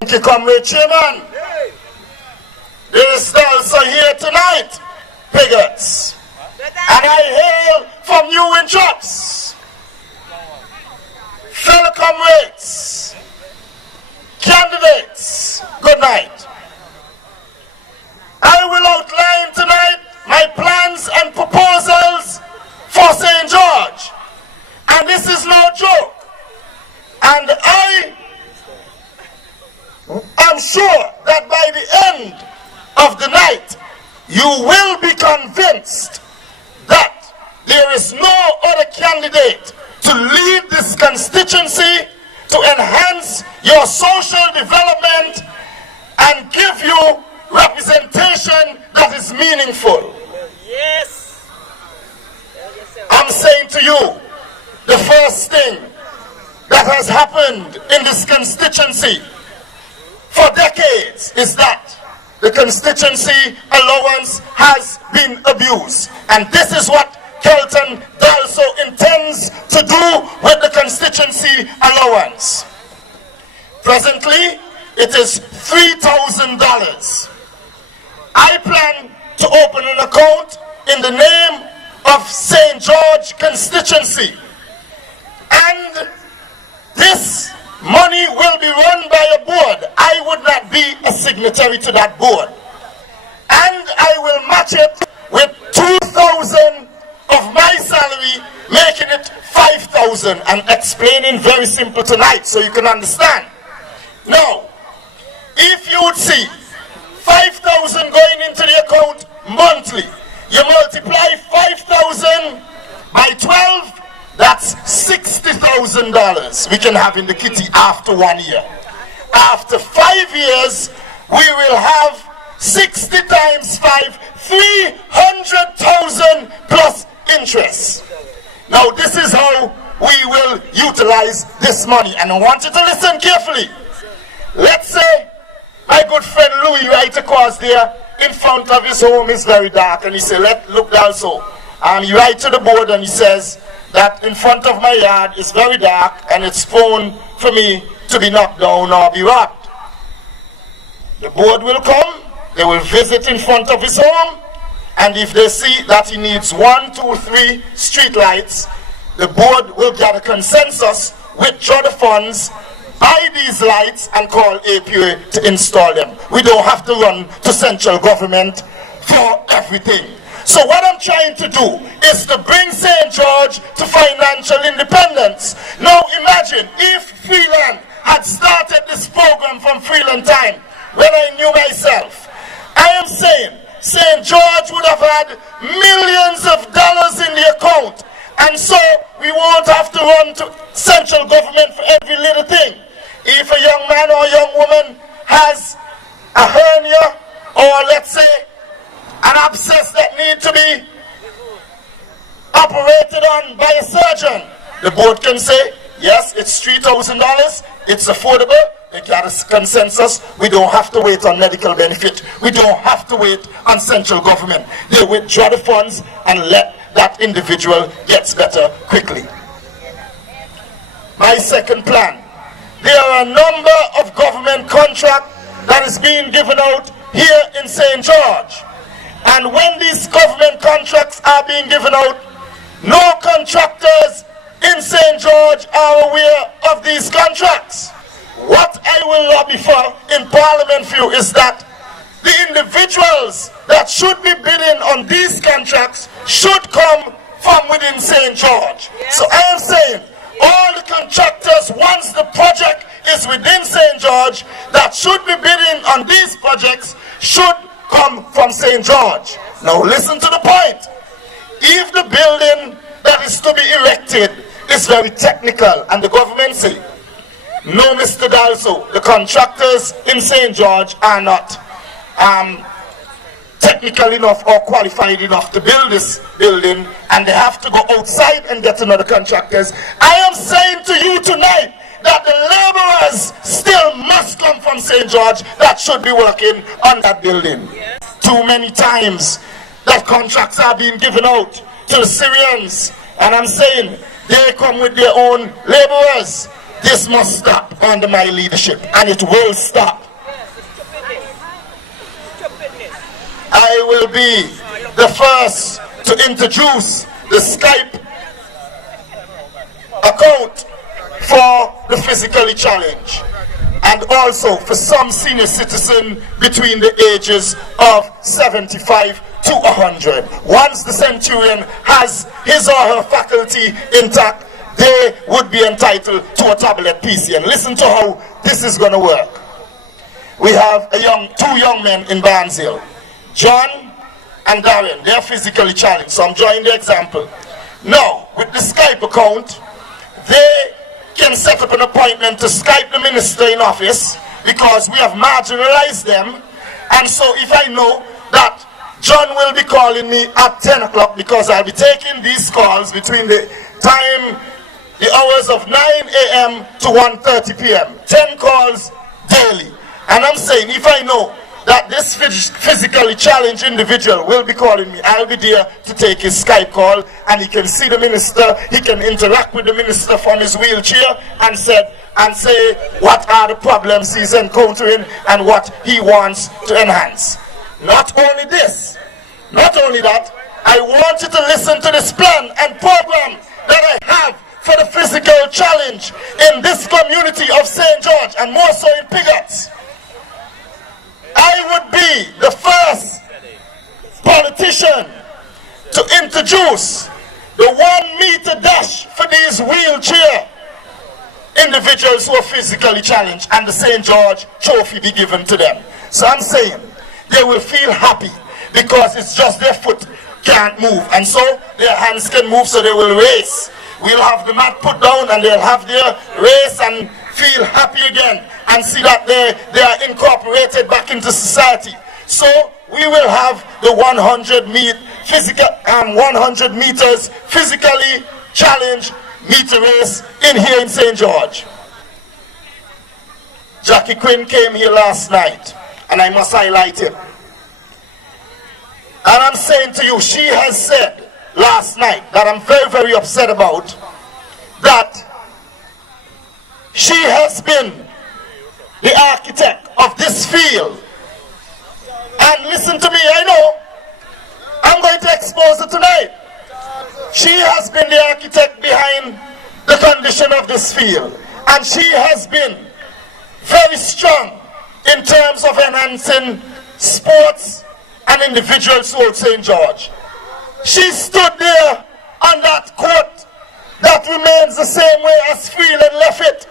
Thank you, Comrade Chairman. There is Dalso here tonight, Pigotts. And I hail from you in drops. Fellow comrades, candidates, good night. I will outline tonight my plans and proposals for St. George. And this is no joke. And I am sure that by the end of the night, you will be convinced that there is no other candidate to lead this constituency, to enhance your social development and give you representation that is meaningful. Yes. I'm saying to you, the first thing that has happened in this constituency for decades is that the constituency allowance has been abused. And this is what Kelton Dalso intends to do with the constituency allowance. Presently, it is $3,000. I plan to open an account in the name of St. George constituency. And this money will be run by a board. I would not be a signatory to that board. And I will match it with 2,000 of my salary, making it 5,000. I'm explaining very simple tonight so you can understand. Now, if you would see 5,000 going into the account monthly, you multiply 5,000 by 12, that's $60,000 we can have in the kitty after 1 year. After 5 years, we will have 60 times 5, 300,000 plus interest. Now this is how we will utilize this money, and I want you to listen carefully. Let's say my good friend Louis right across there in front of his home is very dark, and he said, look Dalso. And he writes to the board and he says that in front of my yard is very dark and it's prone for me to be knocked down or be robbed. The board will come, they will visit in front of his home, and if they see that he needs 1, 2, 3 street lights, the board will get a consensus, withdraw the funds, buy these lights and call APA to install them. We don't have to run to central government for everything. So what I'm trying to do is to bring St. George to financial independence. Now imagine if Freeland had started this program from Freeland time when I knew myself. I am saying St. George would have had millions of dollars in the account, and so we won't have to run to central government for every little thing. If a young man or a young woman has a hernia, or let's say an abscess that needs to be operated on by a surgeon, the board can say, yes, it's $3,000, it's affordable, they get a consensus, we don't have to wait on medical benefit, we don't have to wait on central government. They withdraw the funds and let that individual get better quickly. My second plan, there are a number of government contracts that is being given out here in St. George. And when these government contracts are being given out, no contractors in St. George are aware of these contracts. What I will lobby for in Parliament for you is that the individuals that should be bidding on these contracts should come from within St. George. Yes. So I am saying, all the contractors, once the project is within St. George, that should be bidding on these projects should come from St. George. Now listen to the point. If the building that is to be erected is very technical, and the government say, no, Mr. Dalso, the contractors in St. George are not technical enough or qualified enough to build this building, and they have to go outside and get another contractors. I am saying to you tonight that the laborers still must come from St. George that should be working on that building. Yes. Too many times that contracts are being given out to the Syrians, and I'm saying they come with their own laborers. This must stop under my leadership, and it will stop. I will be the first to introduce the Skype account for the physically challenged, and also for some senior citizen between the ages of 75 to 100. Once the centurion has his or her faculty intact, they would be entitled to a tablet PC. And listen to how this is going to work. We have two young men in Barnesville, John and Darren. They're physically challenged, so I'm drawing the example. Now, with the Skype account, they can set up an appointment to Skype the minister in office, because we have marginalized them. And so if I know that John will be calling me at 10 o'clock, because I'll be taking these calls between the hours of 9 a.m. to 1:30 p.m. 10 calls daily. And I'm saying, if I know that this physically challenged individual will be calling me, I'll be there to take his Skype call, and he can see the minister, he can interact with the minister from his wheelchair and say what are the problems he's encountering and what he wants to enhance. Not only this, not only that, I want you to listen to this plan and program that I have for the physical challenge in this community of St. George, and more so in Pigotts. I would be the first politician to introduce the 1 meter dash for these wheelchair individuals who are physically challenged, and the St. George trophy be given to them. So I'm saying they will feel happy, because it's just their foot can't move, and so their hands can move, so they will race. We'll have the mat put down, and they'll have their race and feel happy again, and see that they are incorporated back into society. So we will have the 100 meters physically challenged meter race here in St. George. Jackie Quinn came here last night, and I must highlight him. And I'm saying to you, she has said last night that I'm very, very upset about, that she has been the architect of this field. And listen to me, I know I'm going to expose it tonight. She has been the architect behind the condition of this field, and she has been very strong in terms of enhancing sports and individuals throughout St. George. She stood there on that court that remains the same way as Freeland left it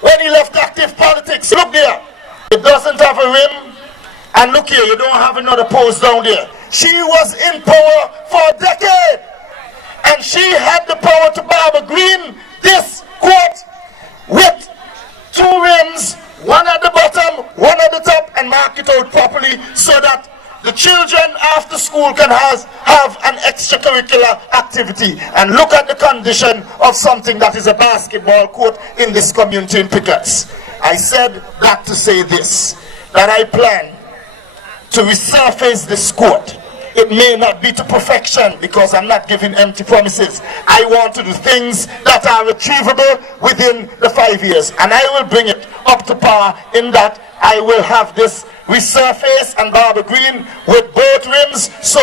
when he left active politics. Look there, it doesn't have a rim, and look here, you don't have another post down there. She was in power for a decade, and she had the power to barber green this court with 2 rims, one at the bottom, one at the top, and mark it out properly so that the children after school can have an extracurricular activity. And look at the condition of something that is a basketball court in this community in Pigotts. I said that to say this, that I plan to resurface this court. It may not be to perfection, because I'm not giving empty promises. I want to do things that are achievable within the 5 years, and I will bring it up to par in that I will have this resurface and barber green with both rims, so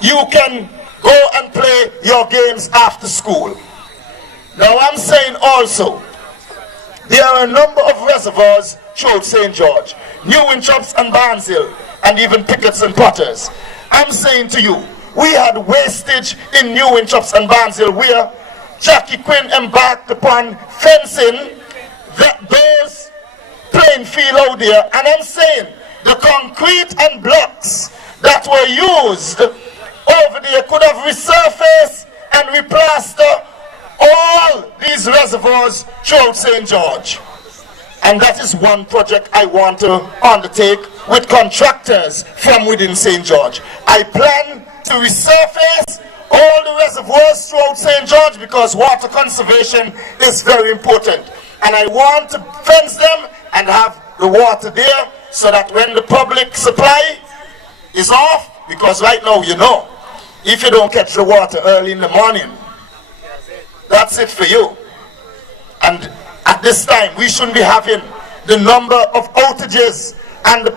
you can go and play your games after school. Now I'm saying also, there are a number of reservoirs throughout St. George, New Winchops and Barnesville, and even Pigotts and Potters. I'm saying to you, we had wastage in New Winchops and Barnesville where Jackie Quinn embarked upon fencing those playing field out there, and I'm saying the concrete and blocks that were used over there could have resurfaced and replastered all these reservoirs throughout St. George. And that is one project I want to undertake with contractors from within St. George. I plan to resurface all the reservoirs throughout St. George, because water conservation is very important. And I want to fence them and have the water there, so that when the public supply is off, because right now, you know, if you don't catch the water early in the morning, that's it for you. And at this time we shouldn't be having the number of outages and the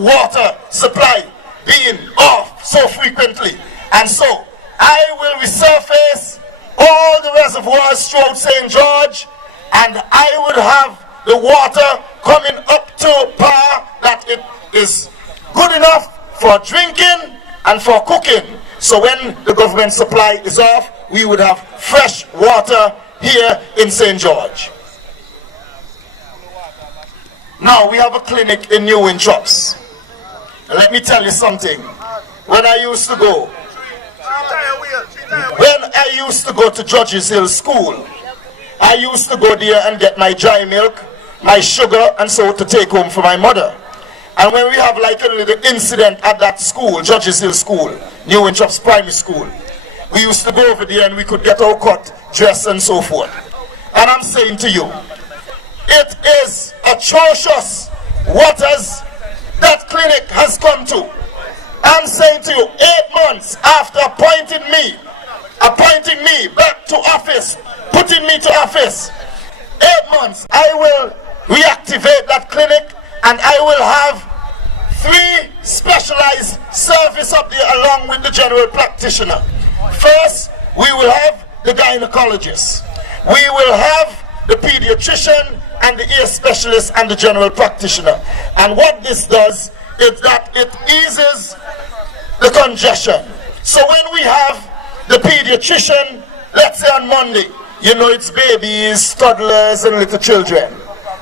water supply being off so frequently. And so I will resurface all the reservoirs throughout St. George, and I would have the water coming up to par that it is good enough for drinking and for cooking. So when the government supply is off, we would have fresh water here in St. George. Now we have a clinic in New Wintrops. Let me tell you something. When I used to go to Judges Hill School, I used to go there and get my dry milk, my sugar, and so to take home for my mother. And when we have like a little incident at that school, Judges Hill School, New Wintrops Primary School, we used to go over there and we could get our cut, dress, and so forth. And I'm saying to you, it is atrocious what that clinic has come to. I'm saying to you, 8 months after appointing me back to office, putting me to office, 8 months, I will reactivate that clinic and I will have 3 specialized services up there along with the general practitioner. First, we will have the gynecologist. We will have the pediatrician and the ear specialist and the general practitioner. And what this does is that it eases the congestion. So when we have the pediatrician, let's say on Monday, you know it's babies, toddlers, and little children.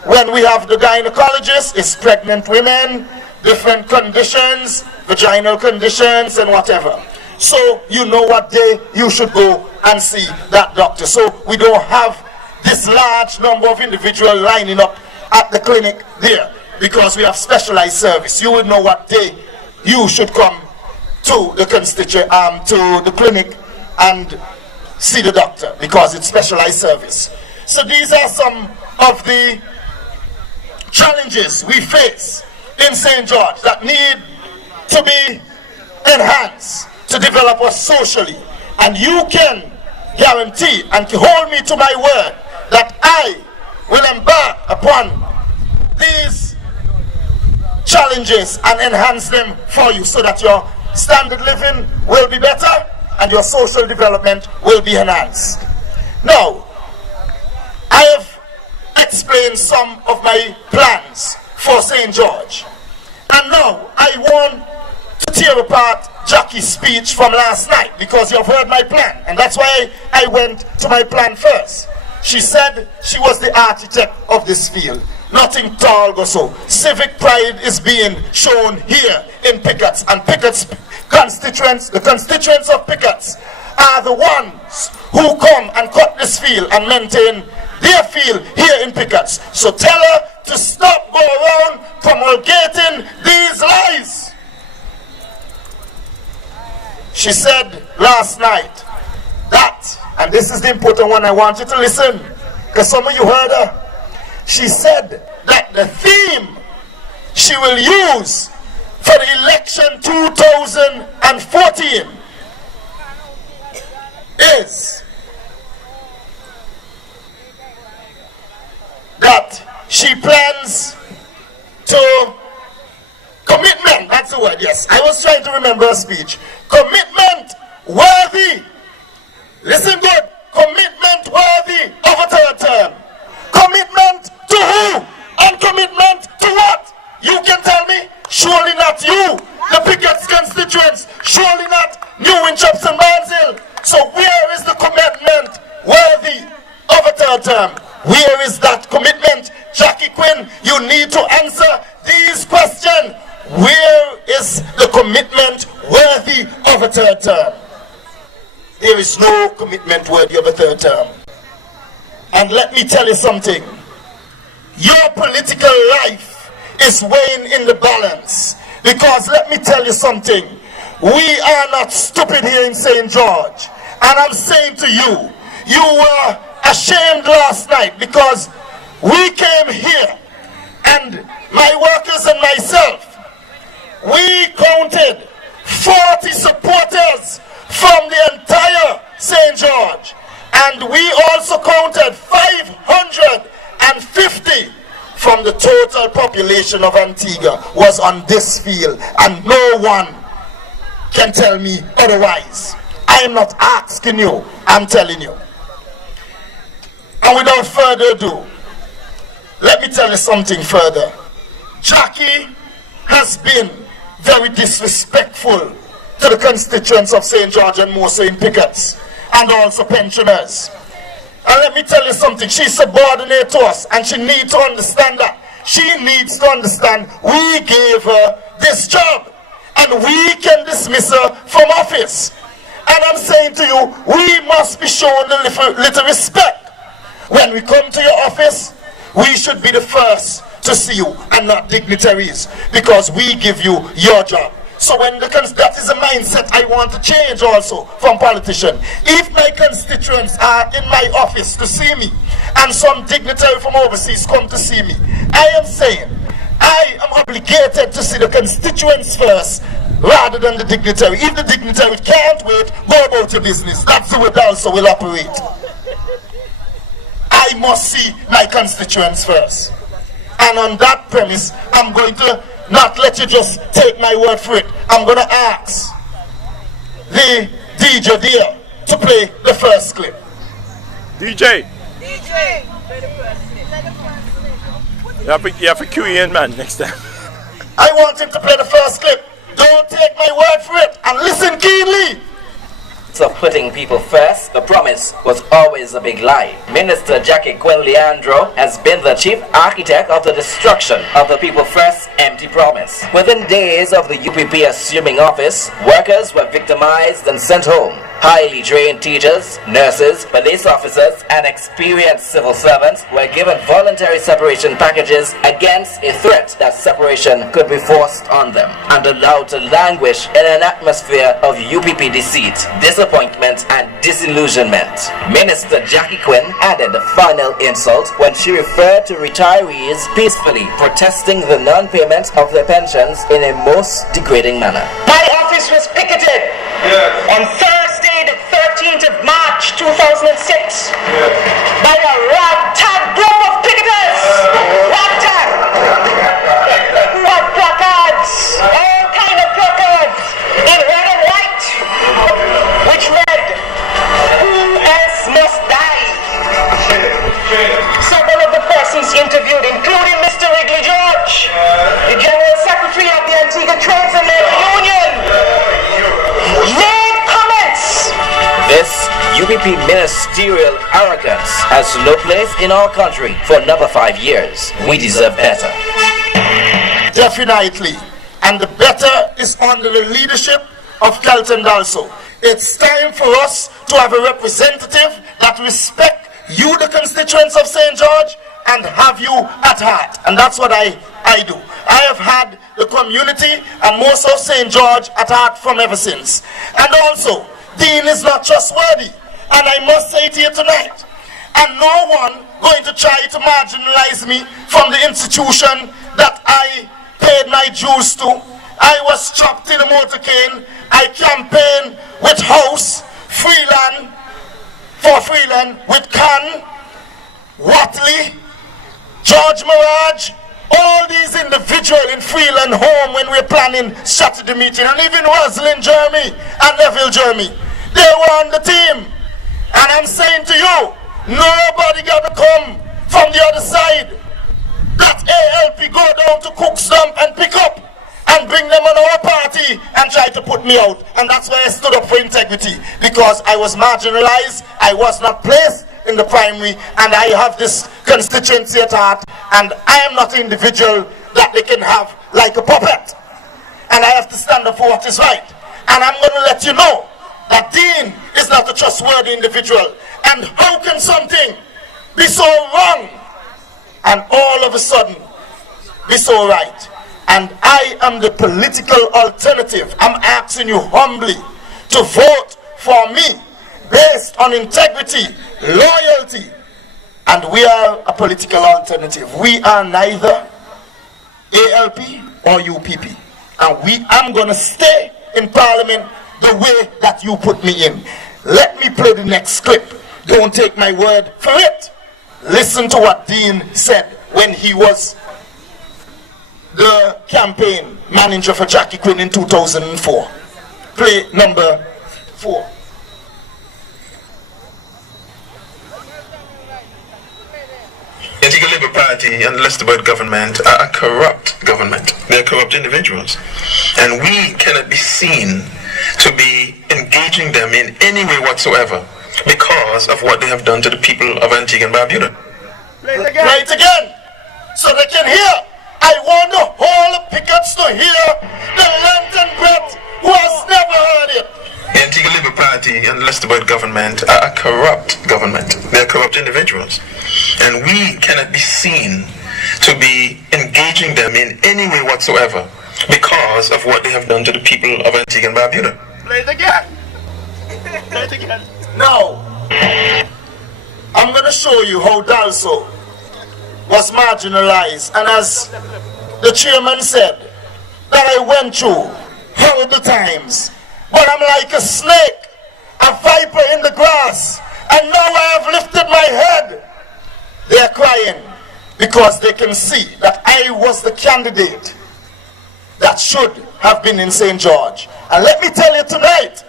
When we have the gynecologist, it's pregnant women, different conditions, vaginal conditions, and whatever. So you know what day you should go and see that doctor. So we don't have this large number of individuals lining up at the clinic there because we have specialized service. You would know what day you should come to the clinic and see the doctor because it's specialized service. So these are some of the challenges we face in St. George that need to be enhanced to develop us socially. And you can guarantee and hold me to my word that I will embark upon these challenges and enhance them for you so that your standard living will be better and your social development will be enhanced. Now, I have explained some of my plans for St. George. And now I want to tear apart Jackie's speech from last night because you have heard my plan. And that's why I went to my plan first. She said she was the architect of this field. Nothing tall goes so. Civic pride is being shown here in Pigotts. And Pigotts constituents, the constituents of Pigotts are the ones who come and cut this field and maintain their field here in Pigotts. So tell her to stop going around promulgating these lies. She said last night that, and this is the important one, I want you to listen, because some of you heard her. She said that the theme she will use for the election 2014 is that she plans to commitment, that's the word, yes. I was trying to remember her speech. Commitment worthy. Listen good. Commitment worthy of a third term. Commitment to who? And commitment to what? You can tell me. Surely not you, the Pigotts constituents. Surely not New Wintrops and Barnsley. So where is the commitment worthy of a third term? Where is that commitment? Jackie Quinn, you need to answer these questions. Where is the commitment worthy of a third term? There is no commitment worthy of a third term. And let me tell you something. Your political life is weighing in the balance. Because let me tell you something. We are not stupid here in St. George. And I'm saying to you, you were ashamed last night because we came here and my workers and myself, we counted 40 supporters from the entire St. George. And we also counted 550 the total population of Antigua was on this field, and no one can tell me otherwise. I am not asking you, I'm telling you. And without further ado, let me tell you something further. Jackie has been very disrespectful to the constituents of St. George and more so in Pigotts, and also pensioners. And let me tell you something, she's subordinate to us, and she needs to understand that. She needs to understand we gave her this job, and we can dismiss her from office. And I'm saying to you, we must be shown a little respect. When we come to your office, we should be the first to see you and not dignitaries, because we give you your job. So when that is a mindset I want to change also from politicians. If my constituents are in my office to see me, and some dignitary from overseas come to see me, I am saying I am obligated to see the constituents first rather than the dignitary. If the dignitary can't wait, go about your business. That's the way Dalso will operate. I must see my constituents first. And on that premise, I'm going to not let you just take my word for it. I'm going to ask the DJ there to play the first clip. DJ! Play the first clip. You have to cue in, man, next time. I want him to play the first clip. Don't take my word for it, and listen keenly. Of putting people first, the promise was always a big lie. Minister Jackie Quinn-Leandro has been the chief architect of the destruction of the people first empty promise. Within days of the UPP assuming office, workers were victimized and sent home. Highly trained teachers, nurses, police officers, and experienced civil servants were given voluntary separation packages against a threat that separation could be forced on them, and allowed to languish in an atmosphere of UPP deceit, disappointment, and disillusionment. Minister Jackie Quinn added the final insult when she referred to retirees peacefully protesting the non-payment of their pensions in a most degrading manner. My office was picketed on Thursday, the 13th of March 2006 by a ragtag group of picketers. Ragtag. Who had placards, all kind of placards in red and white, which read, "Who else must die?" Several of the persons interviewed, including Mr. Wrigley George, the General Secretary of the Antigua Trades and Labor Union, made comments. This UPP ministerial arrogance has no place in our country for another 5 years. We deserve better. Definitely. And the better is under the leadership of Kelton Dalso. It's time for us to have a representative that respects you, the constituents of St. George, and have you at heart. And that's what I do. I have had the community and most of St. George at heart from ever since. And also, Dean is not trustworthy. And I must say it here tonight. And no one going to try to marginalize me from the institution that I paid my dues to. I was chopped in a motorcade. I campaigned with House, Freeland, for Freeland, with Khan, Watley, George Mirage, all these individuals in Freeland home when we're planning Saturday meeting, and even Rosalind Jeremy and Neville Jeremy, they were on the team. And I'm saying to you, nobody got to come from the other side. That ALP go down to Cook's Dump and pick up and bring them on our party and try to put me out. And that's why I stood up for integrity, because I was marginalized, I was not placed in the primary, and I have this constituency at heart, and I am not an individual that they can have like a puppet. And I have to stand up for what is right. And I'm going to let you know that Dean is not a trustworthy individual. And how can something be so wrong and all of a sudden be so right? And I am the political alternative. I'm asking you humbly to vote for me based on integrity, loyalty, and we are a political alternative. We are neither ALP or UPP, and I'm going to stay in Parliament the way that you put me in. Let me play the next clip. Don't take my word for it. Listen to what Dean said when he was the campaign manager for Jackie Quinn in 2004. Play number 4. The Antigua Labour Party and the Leicester government are a corrupt government. They are corrupt individuals. And we cannot be seen to be engaging them in any way whatsoever because of what they have done to the people of Antigua and Barbuda. Play it again, so they can hear. I want the whole Pigotts to hear the length and breadth who has never heard it. The Antigua Labour Party and the Leicester government are a corrupt government. They are corrupt individuals. And we cannot be seen to be engaging them in any way whatsoever because of what they have done to the people of Antigua and Barbuda. Play it again. Play it again. Now, I'm going to show you how Dalso was marginalized. And as the chairman said, that I went through horrible times. But I'm like a snake, a viper in the grass. And now I have lifted my head. They are crying because they can see that I was the candidate that should have been in St. George. And let me tell you tonight,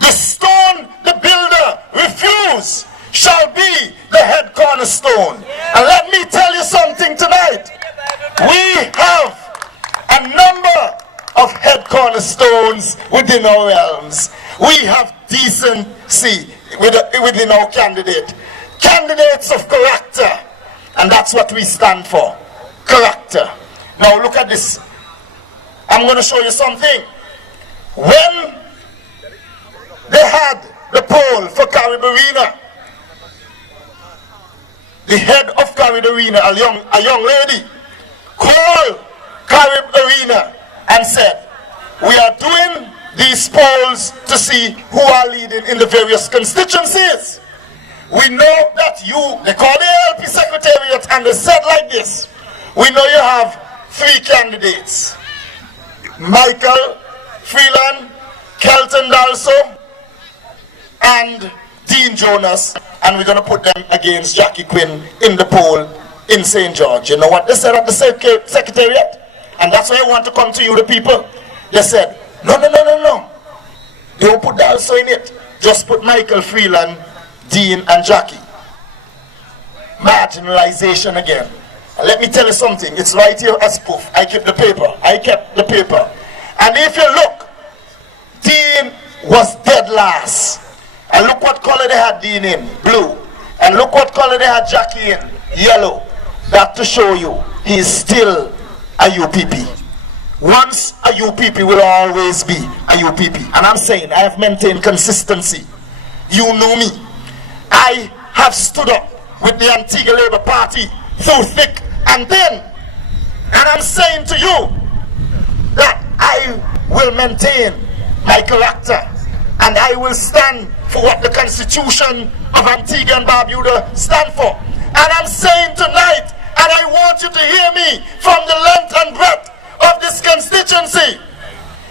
the stone the builder refused shall be the head cornerstone. And let me tell you something tonight. We have a number of head cornerstones within our realms. We have decency within our candidate. Candidates of character. And that's what we stand for. Character. Now look at this. I'm going to show you something. When they had the poll for Carib Arena, the head of Carib Arena, a young lady, called Carib Arena and said, we are doing these polls to see who are leading in the various constituencies. We know that they call the LP Secretariat and they said like this, we know you have 3 candidates, Michael Freeland, Kelton Dalso, and Dean Jonas, and we're going to put them against Jackie Quinn in the poll in St. George. You know what they said at the Secretariat? And that's why I want to come to you, the people. They said, no. Don't put Dalso in it. Just put Michael Freeland, Dean, and Jackie. Marginalization again. And let me tell you something. It's right here as proof. I kept the paper. And if you look, Dean was dead last. And look what color they had Dean in, blue. And look what color they had Jackie in, yellow. That to show you, he is still a UPP. Once a UPP will always be a UPP. And I'm saying, I have maintained consistency. You know me. I have stood up with the Antigua Labour Party through thick and thin. And I'm saying to you that I will maintain my character and I will stand for what the Constitution of Antigua and Barbuda stand for. And I'm saying tonight, and I want you to hear me from the length and breadth of this constituency,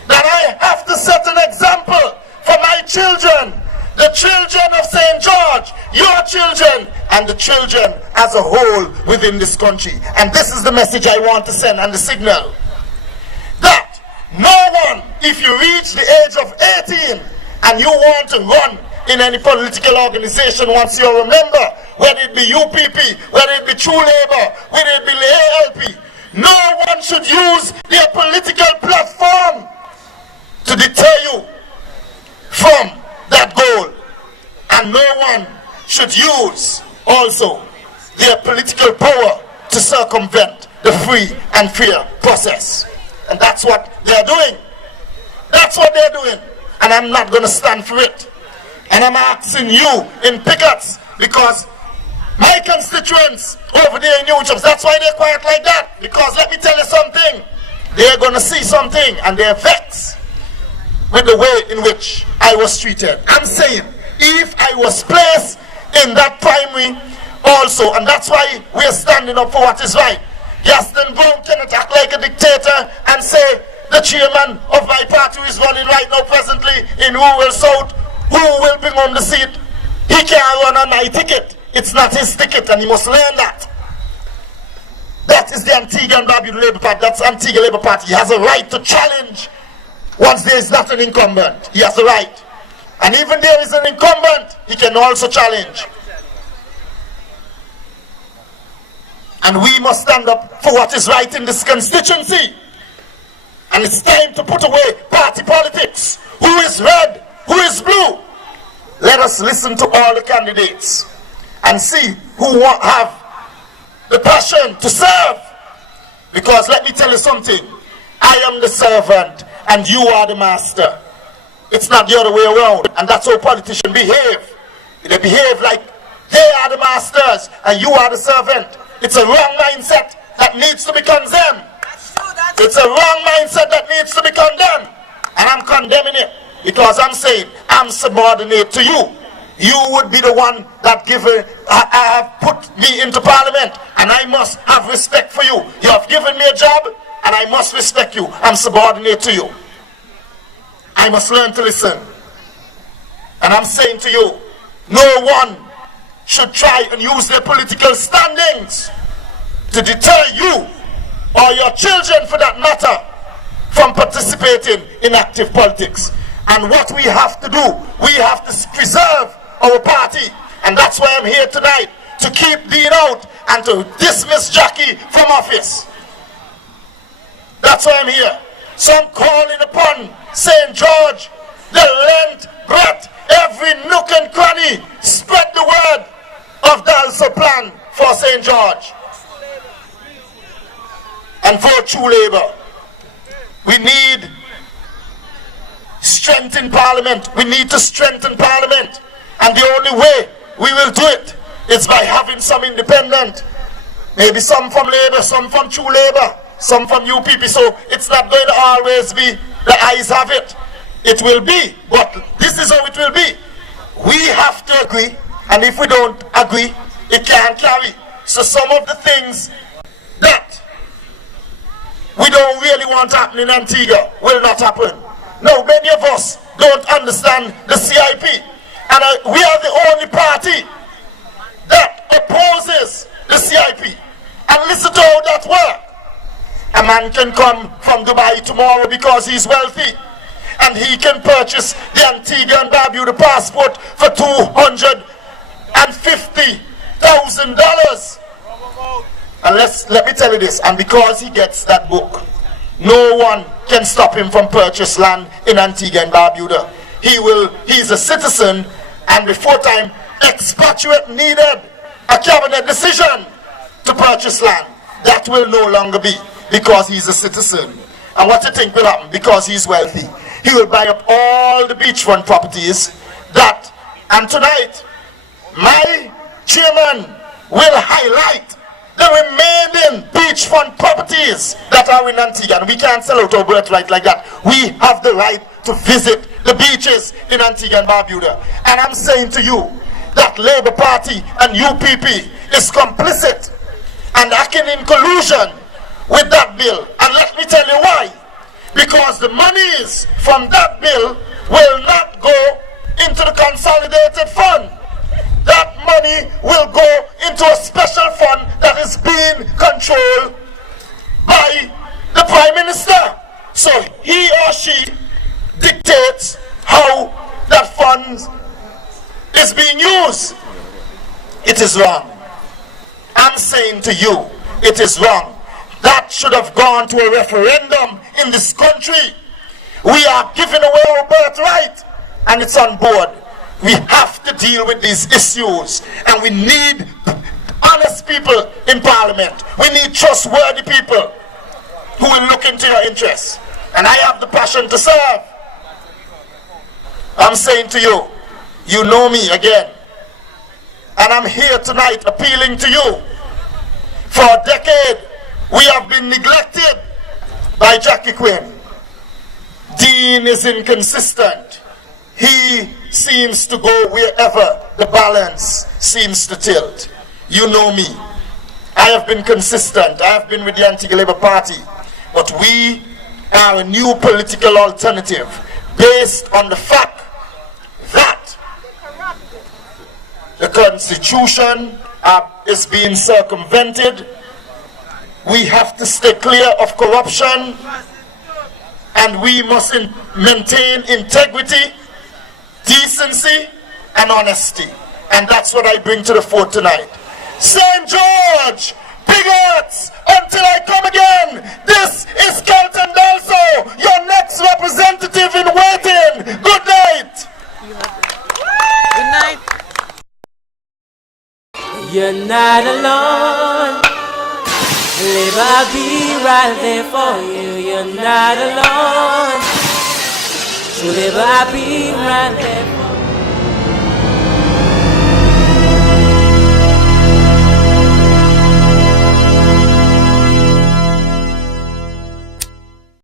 that I have to set an example for my children, the children of St. George, your children, and the children as a whole within this country. And this is the message I want to send and the signal. That no one, if you reach the age of 18 and you want to run in any political organization once you're a member, whether it be UPP, whether it be True Labour, whether it be the ALP, no one should use their political platform to deter you from that goal. And no one should use also their political power to circumvent the free and fair process. And that's what they're doing. That's what they're doing. And I'm not going to stand for it. And I'm asking you in Pigotts, because my constituents over there in New Jobs, that's why they're quiet like that. Because let me tell you something, they're going to see something and they're vexed with the way in which I was treated. I'm saying, if I was placed in that primary also, and that's why we're standing up for what is right. Gaston Brown cannot act like a dictator and say, the chairman of my party who is running right now presently in rural South, who will bring on the seat? He can't run on my ticket. It's not his ticket, and he must learn that. That That is the Antigua and Barbuda Labour Party. That's Antigua Labour Party. He has a right to challenge once there is not an incumbent. He has a right. And even there is an incumbent, he can also challenge. And we must stand up for what is right in this constituency. And it's time to put away party politics. Who is red? Who is blue? Let us listen to all the candidates and see who have the passion to serve. Because let me tell you something. I am the servant and you are the master. It's not the other way around. And that's how politicians behave. They behave like they are the masters and you are the servant. It's a wrong mindset that needs to be condemned. It's a wrong mindset that needs to be condemned. And I'm condemning it because I'm saying I'm subordinate to you. You would be the one that have put me into parliament, and I must have respect for you. You have given me a job and I must respect you. I'm subordinate to you. I must learn to listen. And I'm saying to you, no one should try and use their political standings to deter you or your children, for that matter, from participating in active politics. And what we have to do, we have to preserve our party. And that's why I'm here tonight, to keep Dean out and to dismiss Jackie from office. That's why I'm here. So I'm calling upon St. George, the length, breadth, every nook and cranny, spread the word of Dalso plan for St. George. And vote True Labour. We need strength in Parliament. We need to strengthen Parliament. And the only way we will do it is by having some independent. Maybe some from Labour, some from True Labour, some from UPP. So it's not going to always be the ayes have it. It will be, but this is how it will be. We have to agree, and if we don't agree, it can't carry. So some of the things that we don't really want happening in Antigua will not happen. Now, many of us don't understand the CIP. And we are the only party that opposes the CIP. And listen to how that works. A man can come from Dubai tomorrow because he's wealthy, and he can purchase the Antigua and Barbuda passport for $250,000. And let me tell you this, and because he gets that book, no one can stop him from purchase land in Antigua and Barbuda. He's a citizen, and before time, expatriate needed a cabinet decision to purchase land. That will no longer be, because he's a citizen. And what do you think will happen? Because he's wealthy, he will buy up all the beachfront properties and tonight, my chairman will highlight the remaining beachfront properties that are in Antigua. And we can't sell out our birthright like that. We have the right to visit the beaches in Antigua and Barbuda. And I'm saying to you that Labour Party and UPP is complicit and acting in collusion with that bill. And let me tell you why. Because the monies from that bill will not go into the consolidated fund. That money will go into a special fund that is being controlled by the Prime Minister. So he or she dictates how that fund is being used. It is wrong. I'm saying to you, it is wrong. That should have gone to a referendum in this country. We are giving away our birthright, and it's on board. We have to deal with these issues, and we need honest people in Parliament. We need trustworthy people who will look into your interests. And I have the passion to serve. I'm saying to you, you know me again. And I'm here tonight appealing to you. For a decade, we have been neglected by Jackie Quinn. Dean is inconsistent. He seems to go wherever the balance seems to tilt. You know me. I have been consistent. I have been with the Antigua Labour Party. But we are a new political alternative based on the fact that the Constitution is being circumvented we have to stay clear of corruption, and we must maintain integrity, decency, and honesty. And that's what I bring to the fore tonight. St. George, Pigotts, until I come again, this is Kelton Dalso, your next representative in waiting. Good night. Good night. You're not alone. Live, I'll be right there for you. You're not alone. So live, I'll be right there for you.